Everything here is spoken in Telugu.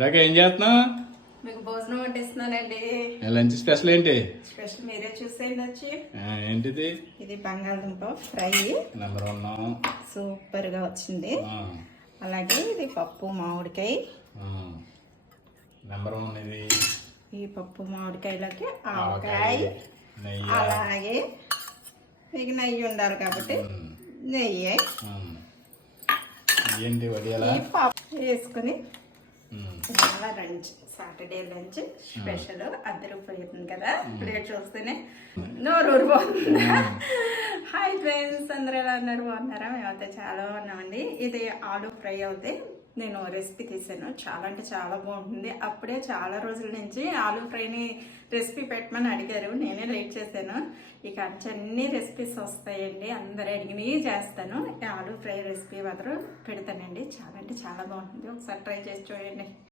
రాక ఏం చేస్తున్నావు? మీకు భోజనం వడ్డిస్తున్నానండి. లంచ్ స్పెషల్ ఏంటి? స్పెషల్ మీరే చూసేయండి వచ్చి. ఏంటిది? ఇది బంగాళదుంప ఫ్రై. నెంబర్ 1 సూపర్ గా వచ్చింది. అలాగే ఇది పప్పు మామిడికాయ. నెంబర్ 1 ఇది. ఈ పప్పు మామిడికాయలోకి ఆవకాయ. అలాగే మీకు నెయ్యి ఉండాలి కాబట్టి నెయ్యి. ఏంటి వడియాలా? ఈ పప్పు వేసుకుని చాలా లంచ్, సాటర్డే లంచ్ స్పెషల్ అద్దరిపోతుంది కదా. ప్లేట్ చూస్తేనే నోరు ఊరిపోతుంది. హాయ్ ఫ్రెండ్స్, అందరూ ఎలా ఉన్నారు? బాగున్నారా? మేమైతే చాలా బాగున్నామండి. ఇది ఆలు ఫ్రై అవుతే నేను రెసిపీ తీసాను. చాలా అంటే చాలా బాగుంటుంది. అప్పుడే చాలా రోజుల నుంచి ఆలు ఫ్రైని రెసిపీ పెట్టమని అడిగారు. నేనే లేట్ చేశాను. ఇక అన్ని రెసిపీస్ వస్తాయండి, అందరు అడిగినవి చేస్తాను. ఆలు ఫ్రై రెసిపీ మాత్రం పెడతానండి. చాలా అంటే చాలా బాగుంటుంది. ఒకసారి ట్రై చేసి చూడండి.